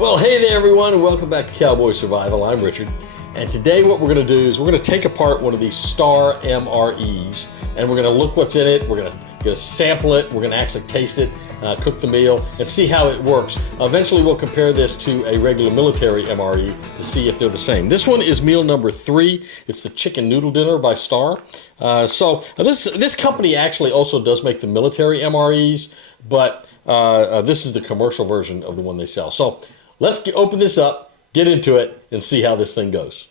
Well, hey there everyone, and welcome back to Cowboy Survival. I'm Richard, and today what we're going to do is we're going to take apart one of these Star MREs, and we're going to look what's in it. We're going to sample it. We're going to actually taste it, cook the meal, and see how it works. Eventually, we'll compare this to a regular military MRE to see if they're the same. This one is meal number 3. It's the chicken noodle dinner by Star. This company actually also does make the military MREs, but this is the commercial version of the one they sell. So let's open this up, get into it, and see how this thing goes.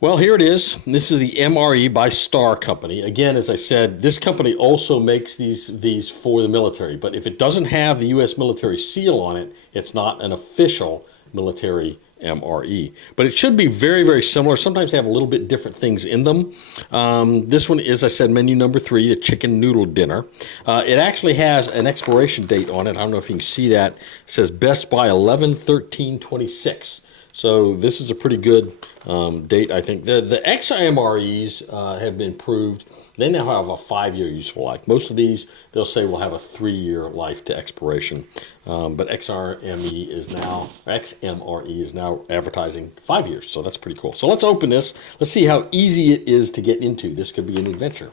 Well, here it is. This is the MRE by Star Company. Again, as I said, this company also makes these for the military. But if it doesn't have the U.S. military seal on it, it's not an official military MRE. But it should be very, very similar. Sometimes they have a little bit different things in them. This one is, I said, menu number 3, the chicken noodle dinner. It actually has an expiration date on it. I don't know if you can see that. It says Best by 11/13/26. So this is a pretty good date, I think. The XMREs have been proved. They now have a 5-year useful life. Most of these, they'll say will have a 3-year life to expiration. But XMRE is now advertising 5 years. So that's pretty cool. So let's open this. Let's see how easy it is to get into. This could be an adventure.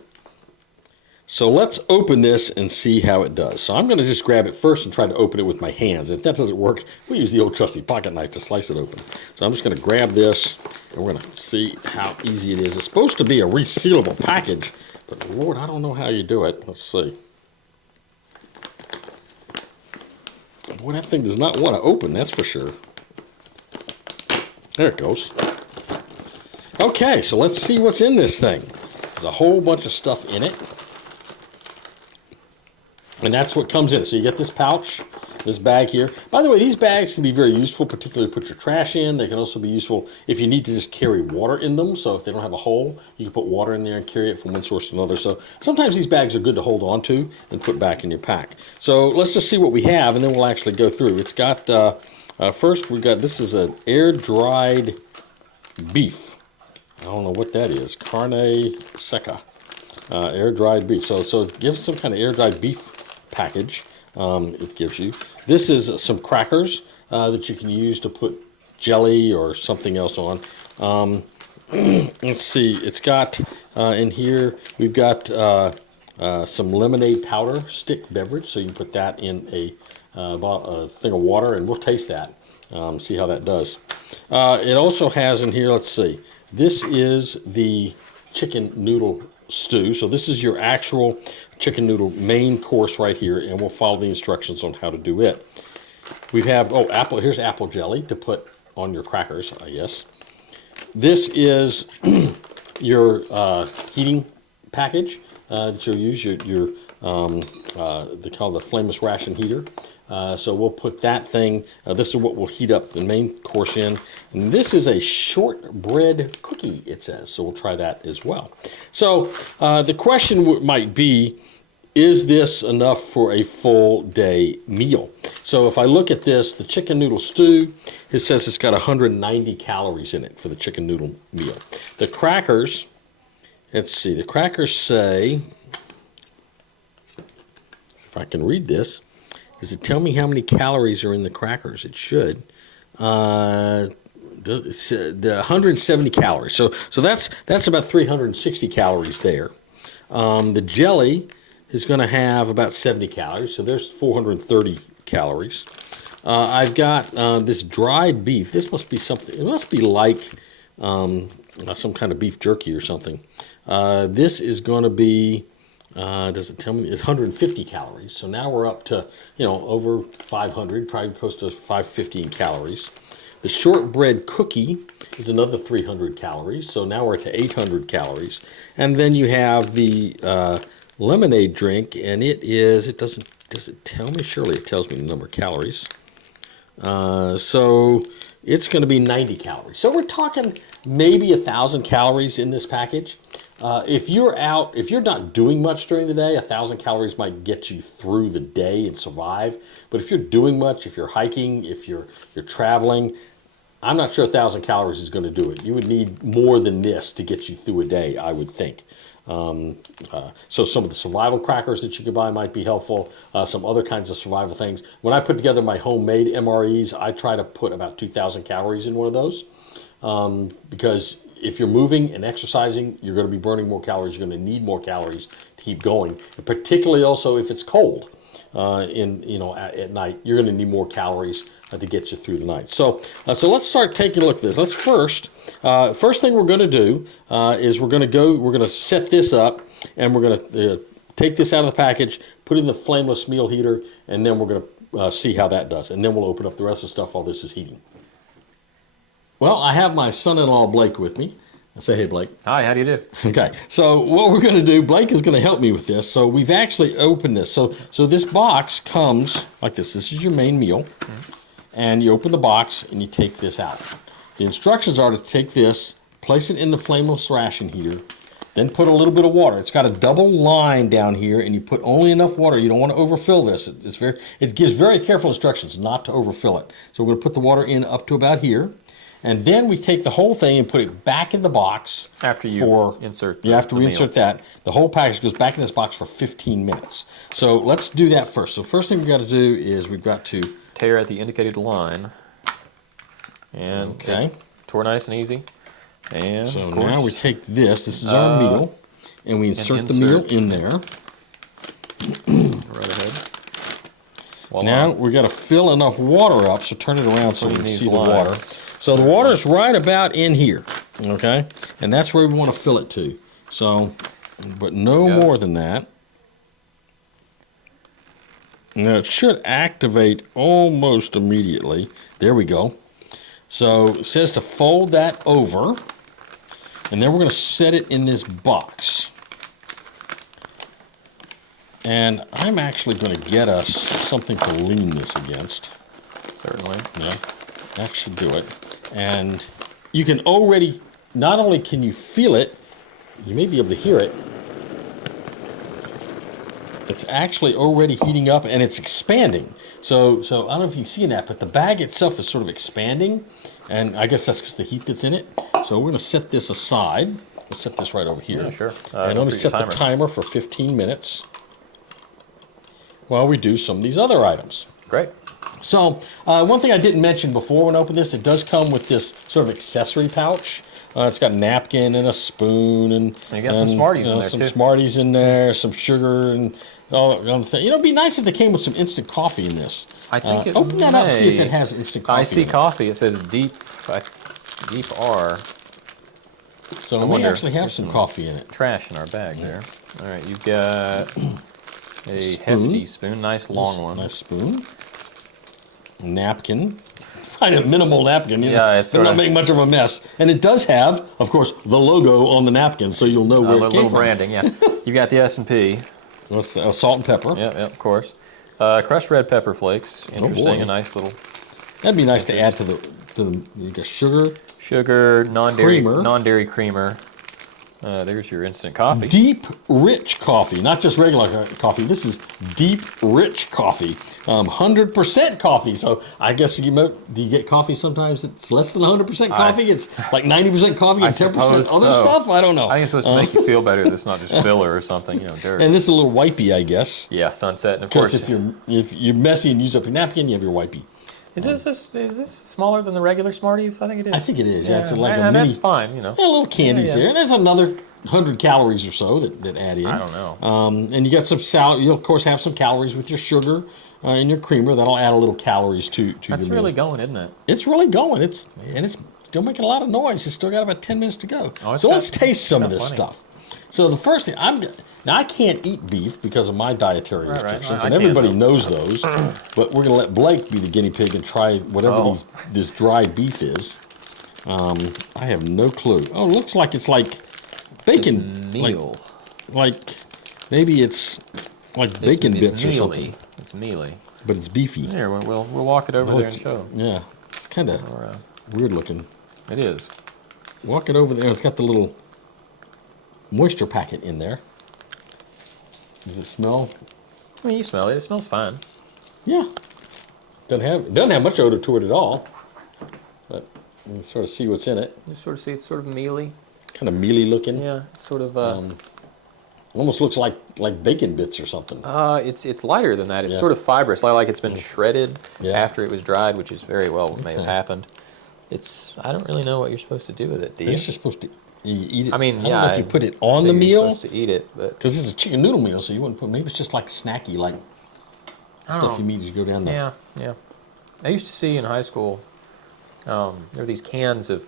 So let's open this and see how it does. So I'm going to just grab it first and try to open it with my hands. If that doesn't work, we'll use the old trusty pocket knife to slice it open. So I'm just going to grab this, and we're going to see how easy it is. It's supposed to be a resealable package, but Lord, I don't know how you do it. Let's see. Boy, that thing does not want to open, that's for sure. There it goes. Okay, so let's see what's in this thing. There's a whole bunch of stuff in it. And that's what comes in it. So you get this pouch, this bag here. By the way, these bags can be very useful, particularly to put your trash in. They can also be useful if you need to just carry water in them. So if they don't have a hole, you can put water in there and carry it from one source to another. So sometimes these bags are good to hold on to and put back in your pack. So let's just see what we have, and then we'll actually go through. It's got, first we've got, this is an air-dried beef. I don't know what that is. Carne seca, air-dried beef. So it gives some kind of air-dried beef package. It gives you. This is some crackers that you can use to put jelly or something else on. Let's see. It's got in here, we've got some lemonade powder stick beverage. So you can put that in a thing of water, and we'll taste that. See how that does. It also has in here, let's see. This is the chicken noodle stew. So this is your actual chicken noodle main course right here, and we'll follow the instructions on how to do it. We have, here's apple jelly to put on your crackers, I guess. This is your heating package that you'll use, they call the flameless ration heater. So we'll put that thing, this is what we'll heat up the main course in. And this is a shortbread cookie, it says. So we'll try that as well. So the question might be, is this enough for a full day meal? So if I look at this, the chicken noodle stew, it says it's got 190 calories in it for the chicken noodle meal. The crackers, let's see, the crackers say, if I can read this, does it tell me how many calories are in the crackers? It should. The 170 calories. So that's about 360 calories there. The jelly is going to have about 70 calories. So there's 430 calories. I've got this dried beef. This must be something. It must be like some kind of beef jerky or something. This is going to be. Does it tell me? It's 150 calories. So now we're up to, over 500, probably close to 550 in calories. The shortbread cookie is another 300 calories. So now we're to 800 calories. And then you have the lemonade drink, and does it tell me? Surely it tells me the number of calories. So it's going to be 90 calories. So we're talking maybe 1,000 calories in this package. If you're not doing much during the day, 1,000 calories might get you through the day and survive. But if you're doing much, if you're hiking, if you're traveling, I'm not sure 1,000 calories is going to do it. You would need more than this to get you through a day, I would think. So some of the survival crackers that you can buy might be helpful. Some other kinds of survival things. When I put together my homemade MREs, I try to put about 2,000 calories in one of those, because if you're moving and exercising, you're going to be burning more calories. You're going to need more calories to keep going, and particularly also if it's cold at night, you're going to need more calories to get you through the night. So let's start taking a look at this. Let's first thing we're going to do is we're going to set this up, and we're going to take this out of the package, put it in the flameless meal heater, and then we're going to see how that does, and then we'll open up the rest of the stuff while this is heating. Well, I have my son-in-law Blake with me. Say hey, Blake. Hi, how do you do? Okay, so what we're going to do, Blake is going to help me with this. So we've actually opened this. So this box comes like this. This is your main meal, and you open the box and you take this out. The instructions are to take this, place it in the flameless ration heater, then put a little bit of water. It's got a double line down here, and you put only enough water. You don't want to overfill this. It gives very careful instructions not to overfill it. So we're going to put the water in up to about here. And then we take the whole thing and put it back in the box. After you insert the after we insert that, the whole package goes back in this box for 15 minutes. So let's do that first. So first thing we've got to do is we've got to tear at the indicated line. And okay, tore nice and easy. And so now we take this. This is our meal, and we insert the meal in there. Right ahead. Voila. Now we've got to fill enough water up. So turn it around so we can see the water. So the water is right about in here, okay? And that's where we want to fill it to. So, but no more than that. Now it should activate almost immediately. There we go. So it says to fold that over, and then we're going to set it in this box. And I'm actually going to get us something to lean this against. Certainly. Yeah, that should do it. And you can already, not only can you feel it, you may be able to hear it. It's actually already heating up, and it's expanding. So I don't know if you can see that, but the bag itself is sort of expanding, and I guess that's because the heat that's in it. So we're going to set this aside. Let's set this right over here. Yeah, sure. And let me set the timer for 15 minutes while we do some of these other items. Great. So one thing I didn't mention before when I opened this, it does come with this sort of accessory pouch. It's got a napkin and a spoon, and you got some Smarties in there some too. Smarties in there, some sugar, and all the other things. You know, it'd be nice if they came with some instant coffee in this. I think it open that up, see if it has instant coffee. I see coffee. It says deep R. So we actually have some coffee in it. Trash in our bag there. All right, you've got a hefty spoon, nice long one. Nice spoon. Napkin. Kind of minimal napkin. It's not make much of a mess. And it does have, of course, the logo on the napkin, so you'll know where it came little from. branding, yeah. You got the S&P. Salt and pepper. Yeah, of course. Crushed red pepper flakes. Interesting, a nice little. That'd be nice to add to the you got sugar, non-dairy creamer. There's your instant coffee. Deep, rich coffee, not just regular coffee. This is deep, rich coffee, 100% coffee. So I guess do you get coffee sometimes it's less than 100% coffee? It's like 90% coffee and 10% other stuff? I don't know. I think it's supposed to make you feel better that it's not just filler or something, dirt. And this is a little wipey, I guess. Yeah, sunset, and of course. If you're messy and use up your napkin, you have your wipey. Is this smaller than the regular Smarties? I think it is. I think it is. Yeah, it's like and that's fine. Yeah, little candies there. And there's another 100 calories or so that add in. I don't know. And you got some you'll of course have some calories with your sugar and your creamer. That'll add a little calories to That's your really meal. going, isn't it? It's really going. It's still making a lot of noise. It's still got about 10 minutes to go. So let's taste some of this stuff. So the first thing now I can't eat beef because of my dietary restrictions, and everybody knows those. But we're going to let Blake be the guinea pig and try whatever this dried beef is. I have no clue. Oh, it looks like it's like bacon meal. Like maybe it's like bacon bits or something. It's mealy. But it's beefy. Here, we'll walk it over there and show. Yeah, it's kind of weird looking. It is. Walk it over there. It's got the little moisture packet in there. Does it smell? I mean, you smell it. It smells fine. Yeah. Doesn't have much odor to it at all. But you can sort of see what's in it. You sort of see it's sort of mealy. Kind of mealy looking. Yeah, sort of. Almost looks like bacon bits or something. It's lighter than that. It's Yeah. sort of fibrous, like it's been shredded Yeah. after it was dried, which is very well what may have happened. I don't really know what you're supposed to do with it, do you? It's just supposed to you eat it. I mean, I don't yeah, know if you put it on the think you're meal supposed to eat it, but because it's a chicken noodle meal, so you wouldn't put. Maybe it's just like snacky, like I don't stuff know. you eat as you go down there. Yeah. I used to see in high school, there were these cans of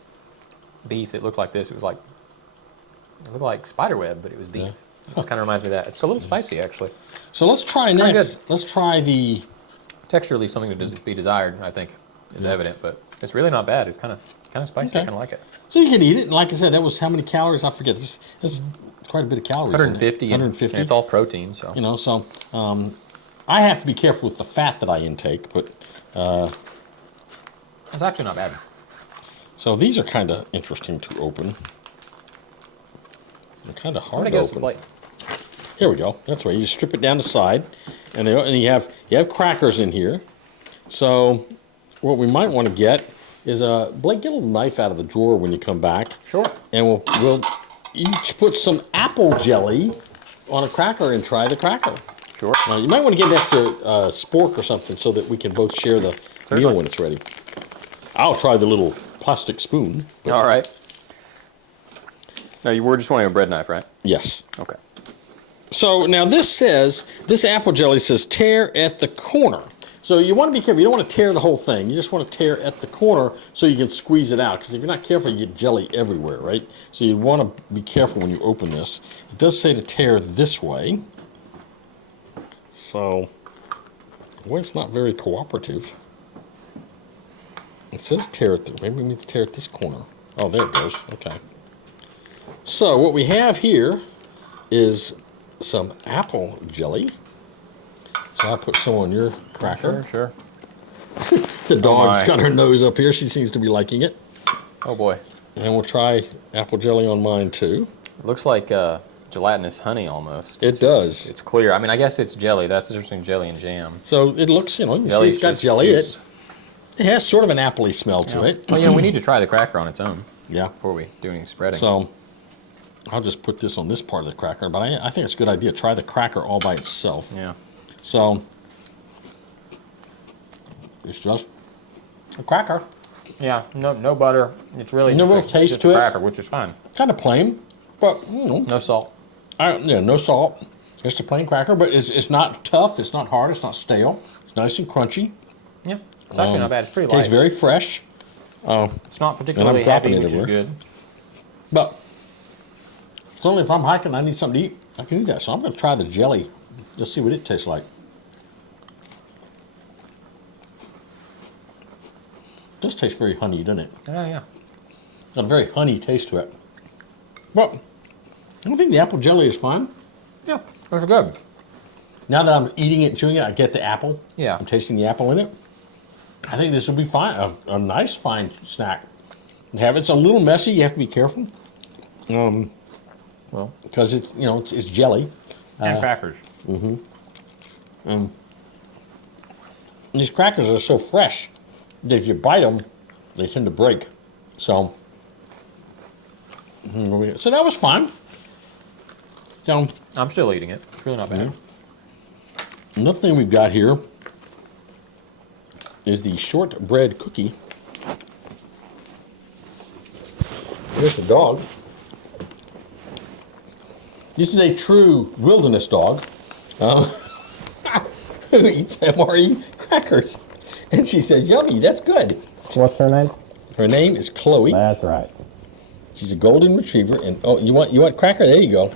beef that looked like this. It looked like spider web, but it was beef. Yeah. It just kind of reminds me of that. It's a little spicy, actually. So let's try Pretty next. good. Let's try the. Texture leaves something to be desired, I think, is evident, but it's really not bad. It's kind of spicy. Okay. I kind of like it. So you can eat it. And like I said, that was how many calories? I forget. This is quite a bit of calories. 150. In it. 150. And it's all protein, so. You know, so I have to be careful with the fat that I intake, but It's actually not bad. so these are kind of interesting to open. They're kind of I'm hard gonna to get us a open. plate. Here we go. That's right. You just strip it down the side, and you have crackers in here. So what we might want to get is Blake, get a little knife out of the drawer when you come back. Sure. And we'll each put some apple jelly on a cracker and try the cracker. Sure. Now, you might want to get an extra spork or something so that we can both share the meal when it's ready. I'll try the little plastic spoon. All right. No, you were just wanting a bread knife, right? Yes. Okay. So now this apple jelly says tear at the corner. So you want to be careful. You don't want to tear the whole thing. You just want to tear at the corner so you can squeeze it out. Because if you're not careful, you get jelly everywhere, right? So you want to be careful when you open this. It does say to tear this way. So, well, it's not very cooperative. It says tear at the, maybe we need to tear at this corner. Oh, there it goes. Okay. So what we have here is some apple jelly. So I put some on your cracker. Sure. The dog's my. got her nose up here. She seems to be liking it. Oh boy. And we'll try apple jelly on mine too. It looks like gelatinous honey almost. It does. It's clear. I mean, I guess it's jelly. That's the difference between jelly and jam. So it looks, you can see Jelly's it's got just jelly. juice. It has sort of an appley smell to it. Well, we need to try the cracker on its own Yeah. before we do any spreading. So I'll just put this on this part of the cracker. But I think it's a good idea. Try the cracker all by itself. Yeah. So it's just a cracker. Yeah. No butter. It's really No just real taste just to a it. cracker, which is fine. Kind of plain, but No salt. no salt. Just a plain cracker, but it's not tough. It's not hard. It's not stale. It's nice and crunchy. Yeah. It's actually not bad. It's pretty light. Tastes very fresh. It's not particularly dropping heavy, it which is everywhere. good. But certainly if I'm hiking, I need something to eat. I can do that. So I'm going to try the jelly. Just see what it tastes like. It does taste very honey, doesn't it? Yeah. Got a very honey taste to it. But I think the apple jelly is fine. Yeah. Those are good. Now that I'm eating it, chewing it, I get the apple. Yeah. I'm tasting the apple in it. I think this will be fine. A nice, fine snack. It's a little messy. You have to be careful. Well, Because it's jelly. and crackers. And these crackers are so fresh that if you bite them, they tend to break. So that was fun. So I'm still eating it. It's really not bad. another thing we've got here is the shortbread cookie. Here's the dog. This is a true wilderness dog who eats MRE crackers. And she says, yummy, that's good. What's her name? Her name is Chloe. That's right. She's a golden retriever. And oh, you want cracker? There you go.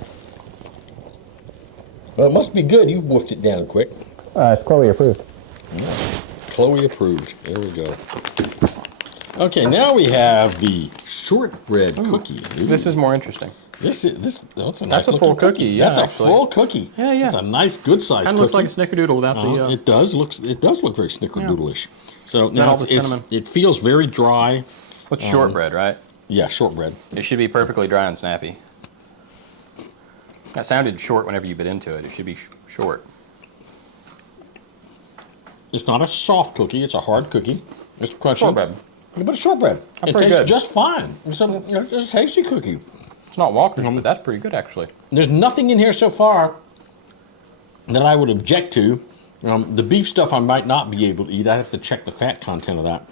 Well, it must be good. You woofed it down quick. It's Chloe approved. Chloe approved. There we go. Okay, now we have the shortbread cookie. This is more interesting. That's a nice That's a full looking cookie, yeah, That's a actually. full cookie. Yeah. It's a nice, good sized Kind cookie. of looks like a snickerdoodle without the. It does look very snickerdoodle-ish. So all now the cinnamon. it feels very dry. What's shortbread, right? Yeah, shortbread. It should be perfectly dry and snappy. That sounded short whenever you bit into it. It should be short. It's not a soft cookie. It's a hard cookie. It's crunchy. Shortbread. Yeah, but it's shortbread. It pretty tastes good. just fine. It's a tasty cookie. It's not Walker's, but that's pretty good, actually. There's nothing in here so far that I would object to. The beef stuff I might not be able to eat. I'd have to check the fat content of that.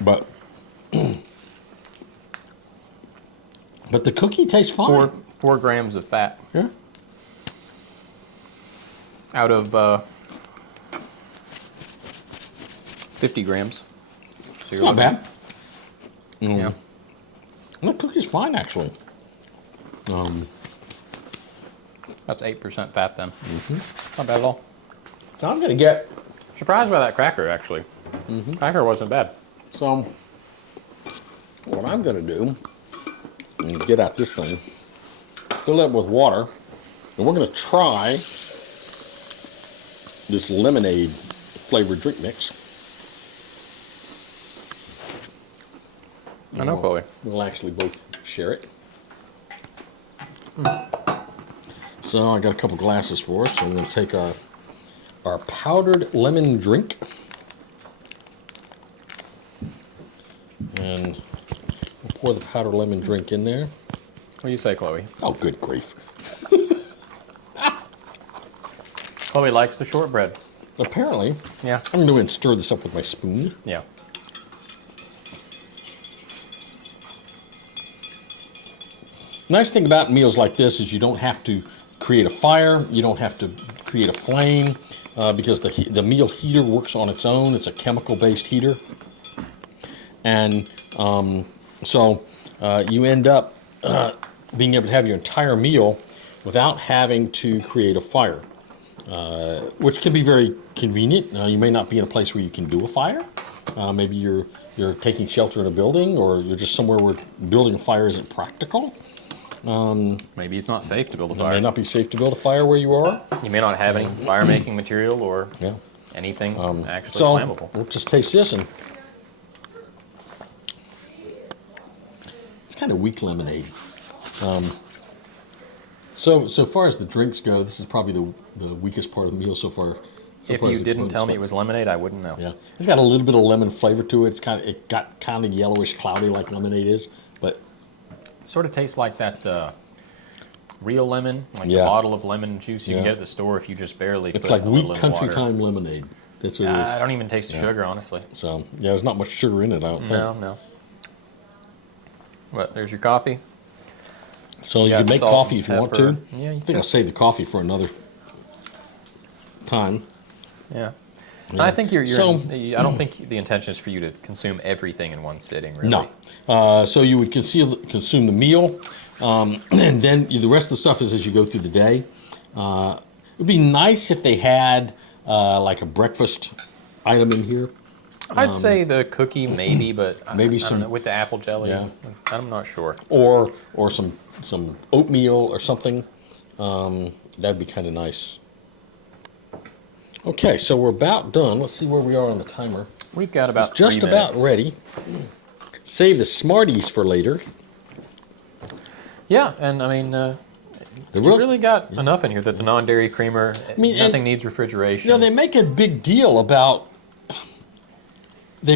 But but the cookie tastes fine. 4 grams of fat Yeah. out of 50 grams. So you're Not looking- bad. Yeah. The cookie's fine, actually. That's 8% fat then. Not bad at all. So I'm going to get Surprised by that cracker, actually. Cracker wasn't bad. some. What I'm going to do is get out this thing, fill it with water, and we're going to try this lemonade flavored drink mix. I know, Chloe. We'll actually both share it. So I got a couple glasses for us. So I'm going to take our powdered lemon drink, and we'll pour the powdered lemon drink in there. What do you say, Chloe? Oh, good grief! Chloe likes the shortbread. Apparently, Yeah. I'm going to go and stir this up with my spoon. Yeah. Nice thing about meals like this is you don't have to create a fire. You don't have to create a flame because the meal heater works on its own. It's a chemical-based heater. And so you end up being able to have your entire meal without having to create a fire, which can be very convenient. You may not be in a place where you can do a fire. Maybe you're taking shelter in a building, or you're just somewhere where building a fire isn't practical. Maybe it's not safe to build a It fire. may not be safe to build a fire where you are. You may not have any fire-making material or Yeah. anything actually So flammable. we'll just taste this, and it's kind of weak lemonade. So far as the drinks go, this is probably the weakest part of the meal so far. If you didn't tell me it was lemonade, I wouldn't know. Yeah, it's got a little bit of lemon flavor to it. It got kind of yellowish, cloudy like lemonade is, but Sort of tastes like that real lemon, like Yeah. the bottle of lemon juice you can Yeah. get at the store if you just barely it's put like a weak little in country water. time lemonade. That's what it is. I don't even taste the sugar, honestly. So yeah, there's not much sugar in it, I don't think. No. But there's your coffee. So you got can make salt coffee and if you want pepper. to. Yeah, you I think I'll could. save the coffee for another time. Yeah. And I think So- I don't think the intention is for you to consume everything in one sitting, really. No. So you would consume the meal, and then the rest of the stuff is as you go through the day. It would be nice if they had like a breakfast item in here. I'd say the cookie maybe, but Maybe I don't some- know, with the apple jelly. Yeah. I'm not sure. Or some oatmeal or something. That'd be kind of nice. Okay, so we're about done. Let's see where we are on the timer. We've got about It's just 3 about minutes. ready. Save the Smarties for later. Yeah, and I mean, The you really got enough in here that the non-dairy creamer, mean, nothing and- needs refrigeration. You know, they make a big deal about the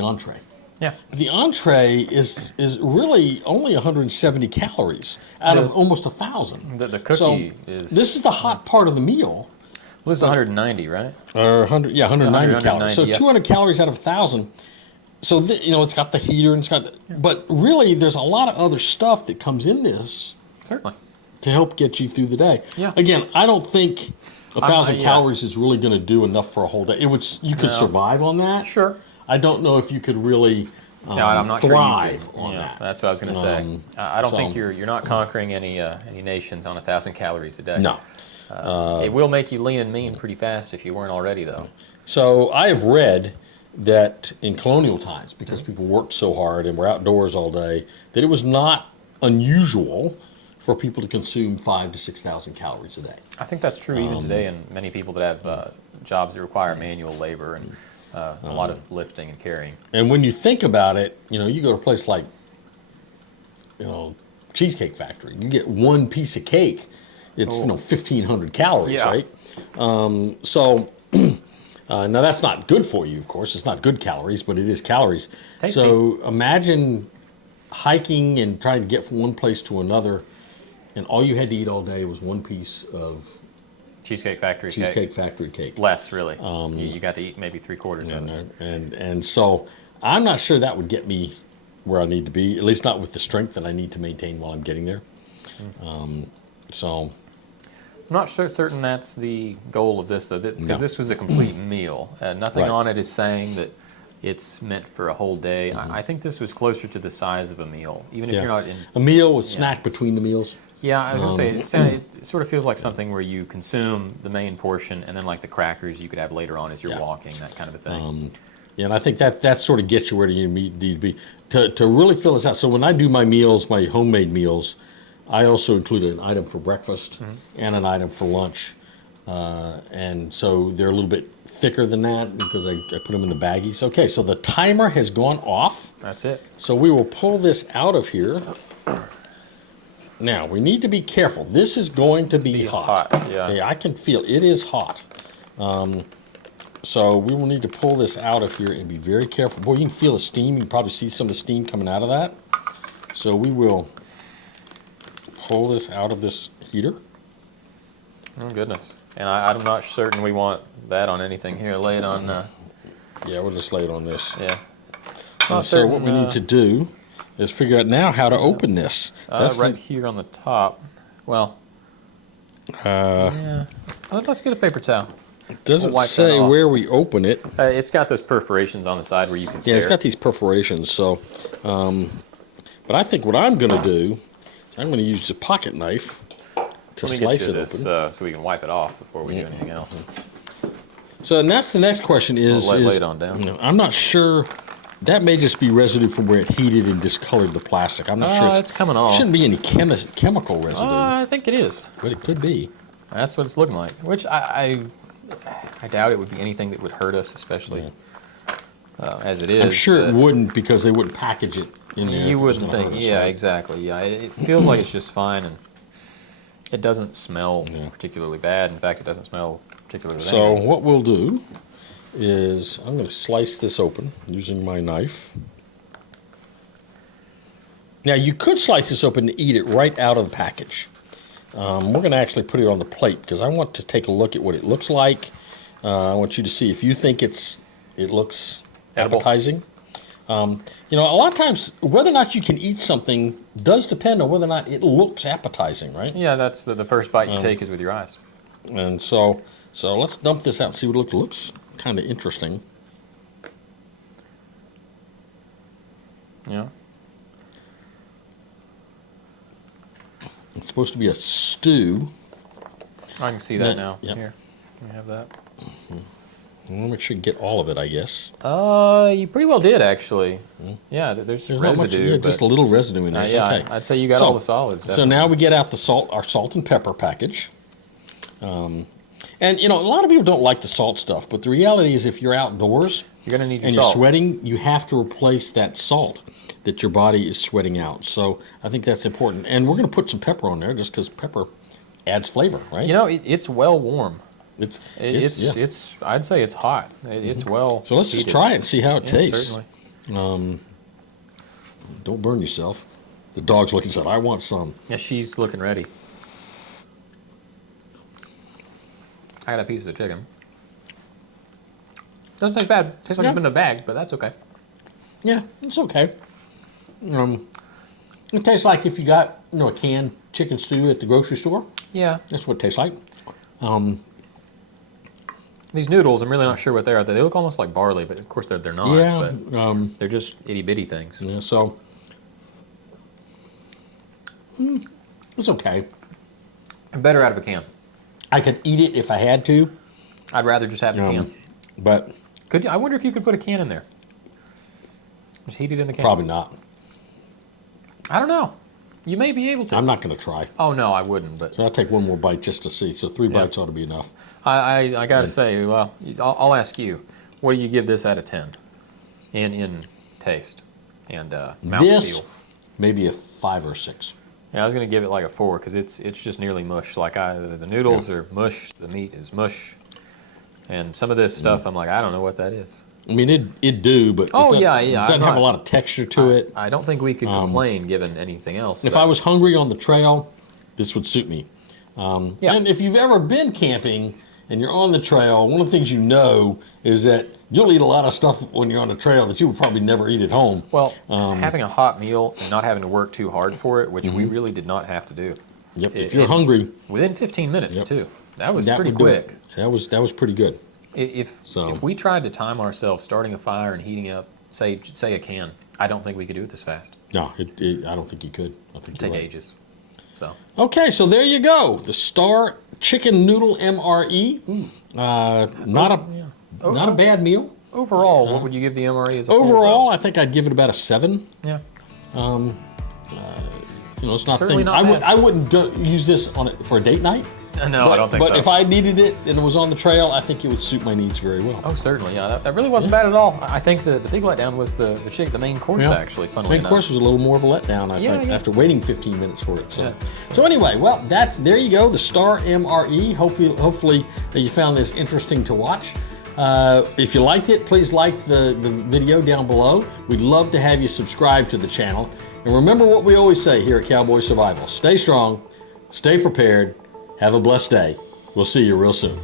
entree. yeah. The entree is really only 170 calories out of almost 1,000. The cookie is... This is the hot part of the meal. was 190, right? Or 100, yeah, 190 calories. So 190, yeah. 200 calories out of 1,000. So it's got the heater and it's got, but really there's a lot of other stuff that comes in this Certainly. to help get you through the day. Yeah. Again, I don't think 1,000 yeah. calories is really going to do enough for a whole day. You could No. survive on that. Sure. I don't know if you could really No, I'm not thrive sure you could. on Yeah, that. that's what I was going to say. I don't think so- you're not conquering any nations on 1,000 calories a day. No. It will make you lean and mean pretty fast if you weren't already, though. So I have read that in colonial times, because people worked so hard and were outdoors all day, that it was not unusual for people to consume 5,000 to 6,000 calories a day. I think that's true even today, and many people that have jobs that require manual labor and a lot of lifting and carrying. And when you think about it, you go to a place like, Cheesecake Factory, you get one piece of cake, it's 1,500 calories, Yeah. right? Now that's not good for you, of course. It's not good calories, but it is calories. tasty. So imagine hiking and trying to get from one place to another, and all you had to eat all day was one piece of Cheesecake Factory cake. Cheesecake Factory cake. Less, really. You got to eat maybe 3/4 of it. And so I'm not sure that would get me where I need to be, at least not with the strength that I need to maintain while I'm getting there. So I'm not certain that's the goal of this, though, because this was a complete meal. Nothing Right. on it is saying that it's meant for a whole day. I think this was closer to the size of a meal, even if you're not in. a meal with snack between the meals. Yeah, I was gonna say it sort of feels like something where you consume the main portion, and then like the crackers you could have later on as you're walking, that kind of a thing. Yeah, and I think that sort of gets you where you need to be to really fill this out. So when I do my meals, my homemade meals, I also include an item for breakfast and an item for lunch, and so they're a little bit thicker than that because I put them in the baggies. Okay, so the timer has gone off. That's it. So we will pull this out of here. Now we need to be careful. This is going to be hot. Yeah. Okay, I can feel it is hot. So we will need to pull this out of here and be very careful. Boy, you can feel the steam. You can probably see some of the steam coming out of that. So we will pull this out of this heater. Oh goodness. And I'm not certain we want that on anything here. Lay it on. Yeah, we'll just lay it on this. Yeah. And so what we need to do is figure out now how to open this. That's right here on the top. Well. Yeah. Let's get a paper towel. It doesn't wipe that say off. where we open it. It's got those perforations on the side where you can tear. Yeah, it's got these perforations. So, but I think what I'm going to do is I'm going to use the pocket knife to Let me slice get you it this, open. so we can wipe it off before we do anything else. So, and that's the next question is, Lay it on down. you know, I'm not sure. That may just be residue from where it heated and discolored the plastic. I'm not sure. It's coming off. Shouldn't be any chemical residue, I think it is. but it could be. That's what it's looking like. Which I doubt it would be anything that would hurt us, especially as it is. I'm sure it but wouldn't because they wouldn't package it in there. if You it was wouldn't gonna think. hurt us, Yeah, right? exactly. Yeah, it feels like it's just fine, and it doesn't smell particularly bad. In fact, it doesn't smell particularly bad. So what we'll do is I'm going to slice this open using my knife. Now you could slice this open to eat it right out of the package. We're going to actually put it on the plate because I want to take a look at what it looks like. I want you to see if you think it looks Edible. appetizing. You know, a lot of times whether or not you can eat something does depend on whether or not it looks appetizing, right? Yeah, that's the first bite you take is with your eyes. And so let's dump this out and see what it looks kind of interesting. Yeah. It's supposed to be a stew. I can see that Yeah, now. yeah. Here, can we have that? I want to make sure you get all of it, I guess. You pretty well did actually. Yeah, there's There's residue. not much, yeah, just a little residue in there. but, It's yeah, okay. I'd say you got all the solids. So definitely. now we get out our salt and pepper package. And you know, a lot of people don't like the salt stuff, but the reality is if you're outdoors you're gonna need your and salt. you're sweating, you have to replace that salt that your body is sweating out. So I think that's important. And we're going to put some pepper on there just because pepper adds flavor, right? You know, it's well warm. It's yeah. I'd say it's hot. It's well. So let's just heated. try it and see how it Yeah, tastes. certainly. Don't burn yourself. The dog's looking and said, I want some. Yeah, she's looking ready. I got a piece of the chicken. Doesn't taste bad. Tastes like Yeah. it's been in a bag, but that's okay. Yeah, it's okay. It tastes like if you got a canned chicken stew at the grocery store. Yeah. That's what it tastes like. These noodles, I'm really not sure what they are. They look almost like barley, but of course they're not. Yeah, But they're just itty bitty things. yeah, so it's okay. Better out of a can. I could eat it if I had to, I'd rather just have the can. but Could you, I wonder if you could put a can in there. Just heat it in the can. probably not. I don't know. You may be able to. I'm not going to try. Oh no, I wouldn't. But So I'll take one more bite just to see. So 3 bites ought to be enough. I got to say, well, I'll ask you. What do you give this out of 10? In taste and This mouthfeel. maybe a 5 or 6. Yeah, I was gonna give it like a 4 because it's just nearly mush. Like the noodles are mush, the meat is mush, and some of this stuff I'm like I don't know what that is. I mean, it do, but Oh, it doesn't, yeah. it I'm doesn't have not- a lot of texture to it. I don't think we could complain given anything else. If but- I was hungry on the trail, this would suit me. Yeah. And if you've ever been camping and you're on the trail, one of the things you know is that you'll eat a lot of stuff when you're on the trail that you would probably never eat at home. Well, having a hot meal and not having to work too hard for it, which Mm-hmm. we really did not have to do. Yep. If you're hungry, Within 15 minutes Yep. too. That was that pretty would do quick. it. That was pretty good. If So- if we tried to time ourselves starting a fire and heating up, say a can, I don't think we could do it this fast. No, I don't think you could. I think It'd you're take right. ages. So Okay, so there you go. The Star Chicken Noodle MRE. Not a bad meal. overall, what would you give the MRE as a whole, Overall, I think I'd give it about a 7. though? Yeah. You know, it's not Certainly thing. not bad. I wouldn't go use this on it for a date night. No, I don't think but so. if I needed it and it was on the trail, I think it would suit my needs very well. Oh, certainly, yeah. That really wasn't bad at all. I think the big letdown was the main course, Yeah. actually, funnily Main enough. course was a little more of a letdown, I Yeah, think, yeah. after waiting 15 minutes for it. So, Yeah. so anyway, well, there you go, the Star MRE. Hopefully you found this interesting to watch. If you liked it, please like the video down below. We'd love to have you subscribe to the channel. And remember what we always say here at Cowboy Survival. Stay strong, stay prepared, have a blessed day. We'll see you real soon.